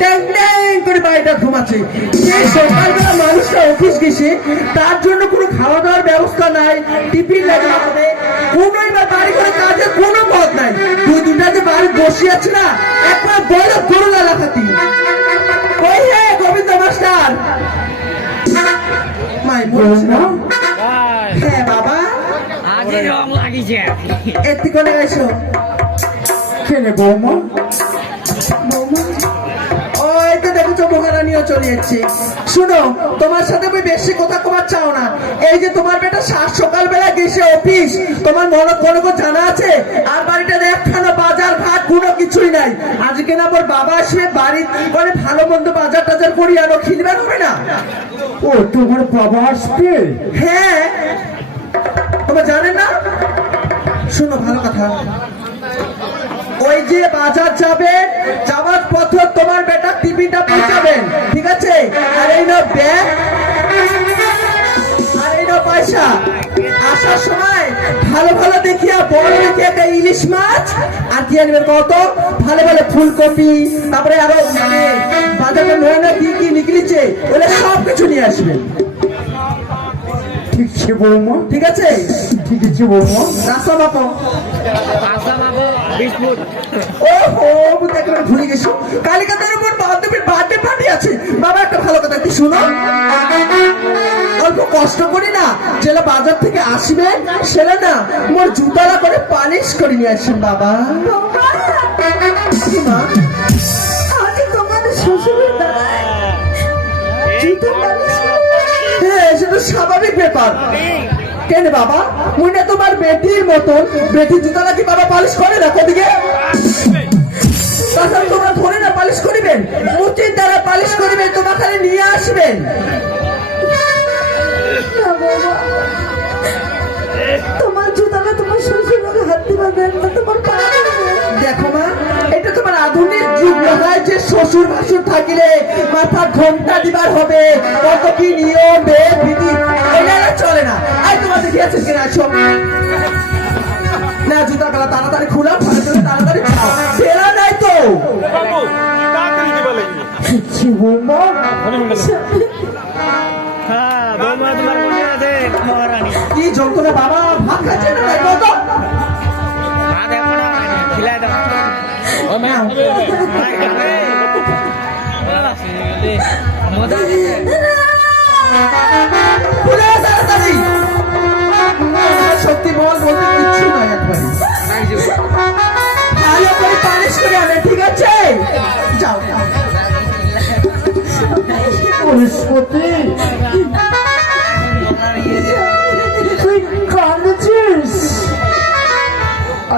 ট্যাং ট্যাং করে বাড়িটা ঘুমাচ্ছে। সকালবেলা মানুষরা অফিস গেছে তার জন্য কোনো খাওয়া দাওয়ার ব্যবস্থা নাই টিফিন লাগে হবে কোনোই বা বাড়ি করে কাজে কোনো পথ নাই। দুই দুটা যে বাড়ি বসে আছে না একবার বড় গরু লাগাতি ওই হে গোবিন্দ মাস্টার? মাই না হ্যাঁ বাবা। আজে রং লাগিছে। করে এসো। কেনে বৌমা? দেখেছ চলে শুনো তোমার সাথে আমি বেশি কথা কবার চাও না। এই যে তোমার বেটা সাত সকালবেলা গেছে অফিস তোমার মনে কোনো জানা আছে আর বাড়িটা একখানা বাজার ঘাট কোনো কিছুই নাই। আজকে না আমার বাবা আসবে বাড়ি করে ভালো মন্দ বাজার টাজার করি আনো খিলবে হবে না? ও তোমার বাবা আসবে? হ্যাঁ। তোমরা জানেন না? শুনো ভালো কথা। ওই যে বাজার যাবে যাওয়ার পথে তোমার বেটা টিফিনটা পৌঁছাবেন ঠিক আছে? আর এই না ব্যাগ আর এই না পয়সা। আসার সময় ভালো ভালো দেখিয়া বড় দেখি একটা ইলিশ মাছ আর কি আনবেন কত? ভালো ভালো ফুলকপি তারপরে আরও মানে বাজারে নয় না কি কি নিকলিছে ওগুলো সব কিছু নিয়ে আসবেন ঠিক আছে বৌমা। ঠিক আছে? ঠিক আছে বৌমা। রাস্তা বাপো বিস্কুট ও হো আমি তো একেবারে ভুলে গেছো। কালিকাতার উপর বান্ধবীর বার্থডে পার্টি আছে। বাবা একটা ভালো কথা কি শুনো। অল্প কষ্ট করি না। যেটা বাজার থেকে আসবে সেটা না মোর জুতালা করে পালিশ করে নিয়ে আসেন বাবা। হ্যাঁ সেটা স্বাভাবিক ব্যাপার। কেন বাবা? মনে বেটির মতন বেটি জুতালা কি বাবা পালিশ করে? না কদিকে তাছাড়া তোমরা ধরে না পালিশ করিবেন। মুচির দ্বারা পালিশ করিবেন তোমার খালি নিয়ে আসবেন। তোমার জুতাটা তোমার শ্বশুরকে হাত দিবা দেন না তোমার দেখো মা এটা তোমার আধুনিক যুগ নয় যে শ্বশুর ভাসুর থাকিলে মাথা ঘণ্টা দিবার হবে কত কি নিয়ম বেদ বিধি চলে না। তোমার দেখিয়েছেন কিনা আছো? না আছে বৌমা কি যন্ত্রণা বাবা? ভাত খাচ্ছে না। মজা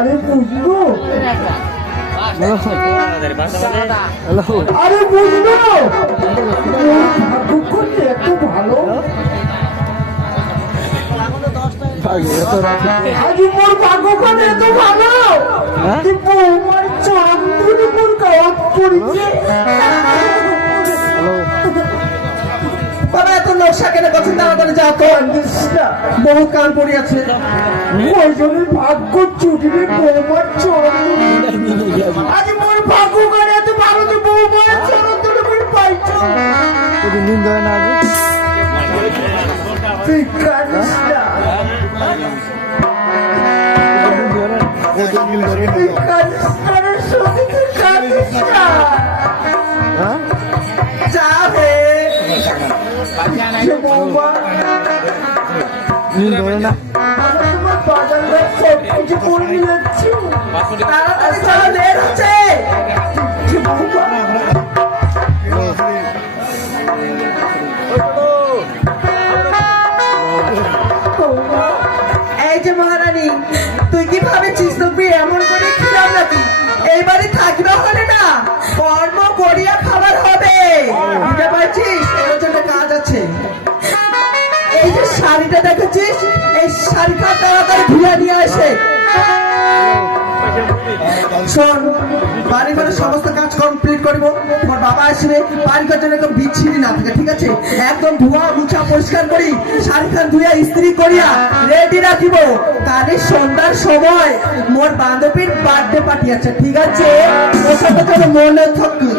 আরে বুঝলো? আরে বুঝলো? ভাগ্য এত ভালো আজ মোর ভাগ্য এত ভালো? কেন করছেন তাড়াতাড়ি যাও তো বহু কান পড়িয়াছে। ওই জন্য ভাগ্য ছুটিতে বৌমার চরম আজ মোর ভাগ্য করে এত ভালো যে বৌমার চরম ধরে মোর পাইছো। তুই কান্দিস না। তুই কান্দিস না সত্যি তুই কান্দিস না। যাবে যে বৌমা এই যে মহারানী তুই কি ভাবেছিস এই যে শাড়িটা দেখেছিস? এই শাড়িটা তাড়াতাড়ি ধুয়ে নিয়ে আসে। শোন, বাড়ি ঘরে সমস্ত কাজ কমপ্লিট করব। তোমার বাবা আসবে, বাড়ি ঘর জন্য একদম বিচ্ছিরি না থাকে, ঠিক আছে? একদম ধোয়া মুছা পরিষ্কার করি শাড়ি খান ধুয়া ইস্ত্রি করিয়া রেডি রাখিব। কালি সন্ধ্যার সময় মোর বান্ধবীর বার্থডে পার্টি আছে, ঠিক আছে? ওর সাথে মনে থাকি।